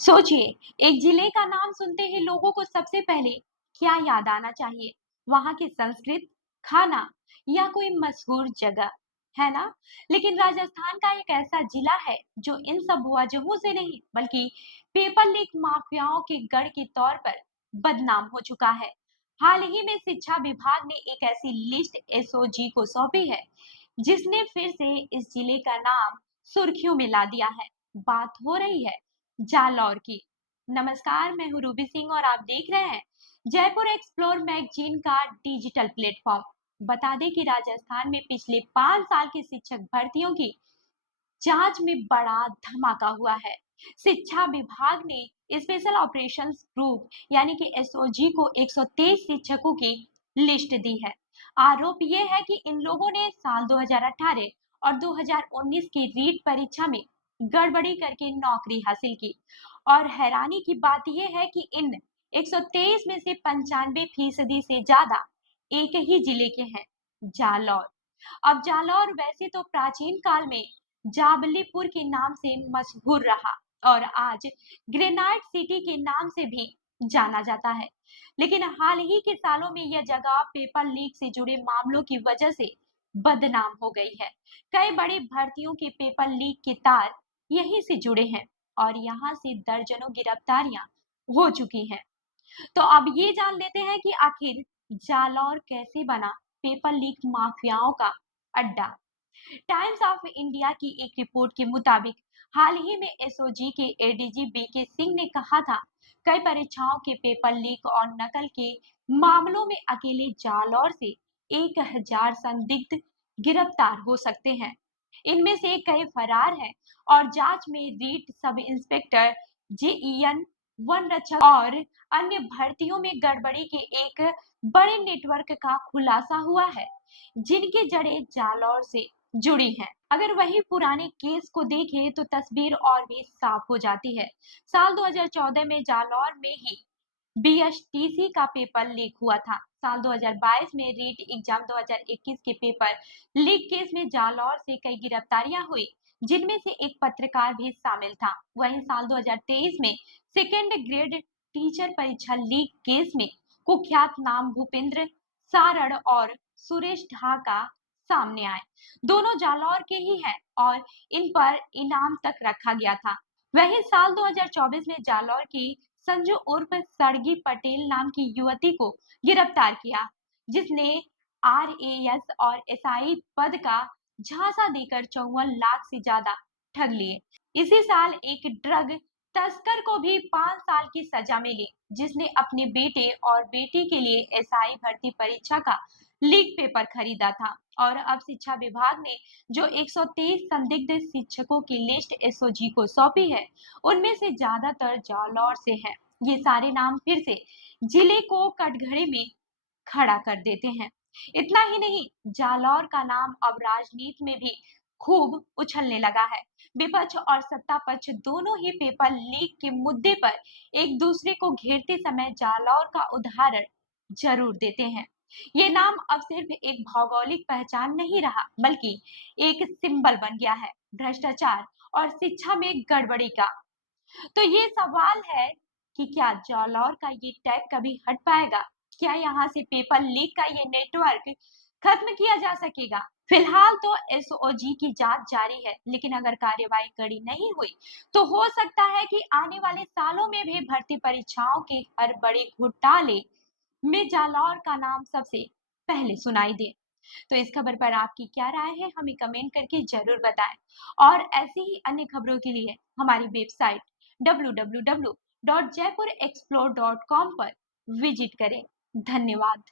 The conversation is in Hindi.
सोचिए, एक जिले का नाम सुनते ही लोगों को सबसे पहले क्या याद आना चाहिए? वहां की संस्कृत, खाना या कोई मशहूर जगह, है ना? लेकिन राजस्थान का एक ऐसा जिला है जो इन सब वजहों से नहीं बल्कि पेपर लीक माफियाओं के गढ़ के तौर पर बदनाम हो चुका है। हाल ही में शिक्षा विभाग ने एक ऐसी लिस्ट एसओजी को सौंपी है जिसने फिर से इस जिले का नाम सुर्खियों में ला दिया है। बात हो रही है जालौर की। नमस्कार, मैं हूँ रूबी सिंह और आप देख रहे हैं जयपुर एक्सप्लोर मैगजीन का डिजिटल प्लेटफॉर्म। बता दें कि राजस्थान में पिछले 5 साल की शिक्षक भर्तियों की जांच में बड़ा धमाका हुआ है। शिक्षा विभाग ने स्पेशल ऑपरेशंस ग्रुप यानी कि एसओजी को 123 शिक्षकों की लिस्ट दी है। आरोप ये है कि इन लोगों ने साल 2018 और 2019 की रीट परीक्षा में गड़बड़ी करके नौकरी हासिल की। और हैरानी की बात यह है कि इन 123 में से 95% से ज्यादा एक ही जिले के हैं, जालौर। अब जालौर वैसे तो प्राचीन काल में जाबलीपुर के नाम से मशहूर रहा और आज ग्रेनाइट सिटी के नाम से भी जाना जाता है। लेकिन हाल ही के सालों में यह जगह पेपर लीक से जुड़े मामलों की वजह से बदनाम हो गई है। कई बड़ी भर्तियों के पेपर लीक के तार यहीं से जुड़े हैं और यहाँ से दर्जनों गिरफ्तारियां हो चुकी हैं। तो अब ये जान लेते हैं कि आखिर जालौर कैसे बना पेपर लीक माफियाओं का अड्डा। टाइम्स ऑफ इंडिया की एक रिपोर्ट के मुताबिक हाल ही में एसओजी के एडीजी बीके सिंह ने कहा था, कई परीक्षाओं के पेपर लीक और नकल के मामलों में अकेले जालौर से 1000 संदिग्ध गिरफ्तार हो सकते हैं। इनमें से कई फरार हैं और जांच में REET sub inspector JEN one रक्षक और अन्य भर्तियों में गड़बड़ी के एक बड़े नेटवर्क का खुलासा हुआ है जिनकी जड़ें जालौर से जुड़ी हैं। अगर वही पुराने केस को देखें तो तस्वीर और भी साफ हो जाती है। साल 2014 में जालौर में ही बीएसटीसी का पेपर लीक हुआ था। साल 2022 में रीट एग्जाम 2021 के पेपर लीक केस में जालौर से कई गिरफ्तारियां हुई जिनमें से एक पत्रकार भी शामिल था। वहीं साल 2023 में सेकेंड ग्रेड टीचर परीक्षा लीक केस में कुख्यात नाम भूपेंद्र सारण और सुरेश ढाका सामने आए। दोनों जालौर के ही हैं और इन पर इनाम तक रखा गया था। वहीं साल 2024 में जालौर की संजू उर्फ सड़गी पटेल नाम की युवती को गिरफ्तार किया जिसने आरएएस और एसआई पद का झांसा देकर 54 लाख से ज्यादा ठग लिए। इसी साल एक ड्रग तस्कर को भी 5 साल की सजा मिली जिसने अपने बेटे और बेटी के लिए एसआई भर्ती परीक्षा का लीक पेपर खरीदा था। और अब शिक्षा विभाग ने जो 123 संदिग्ध शिक्षकों की लिस्ट एसओजी को सौंपी है उनमें से ज्यादातर जालौर से हैं। ये सारे नाम फिर से जिले को कटघरे में खड़ा कर देते हैं। इतना ही नहीं, जालौर का नाम अब राजनीति में भी खूब उछलने लगा है। विपक्ष और सत्ता पक्ष दोनों ही पेपर लीक के मुद्दे पर एक दूसरे को घेरते समय जालौर का उदाहरण जरूर देते हैं। ये नाम अब सिर्फ एक भौगोलिक पहचान नहीं रहा बल्कि एक सिंबल बन गया है भ्रष्टाचार और शिक्षा में गड़बड़ी का। तो ये सवाल है कि क्या जालौर का ये टैग कभी हट पाएगा? क्या यहाँ से पेपर लीक का ये नेटवर्क खत्म किया जा सकेगा? फिलहाल तो एसओजी की जांच जारी है, लेकिन अगर कार्रवाई कड़ी नहीं हुई तो हो सकता है कि आने वाले सालों में भी भर्ती परीक्षाओं के हर बड़े घोटाले में जालौर का नाम सबसे पहले सुनाई दे। तो इस खबर पर आपकी क्या राय है, हमें कमेंट करके जरूर बताएं। और ऐसी ही अन्य खबरों के लिए हमारी वेबसाइट www.jaipurexplore.com पर विजिट करें। धन्यवाद।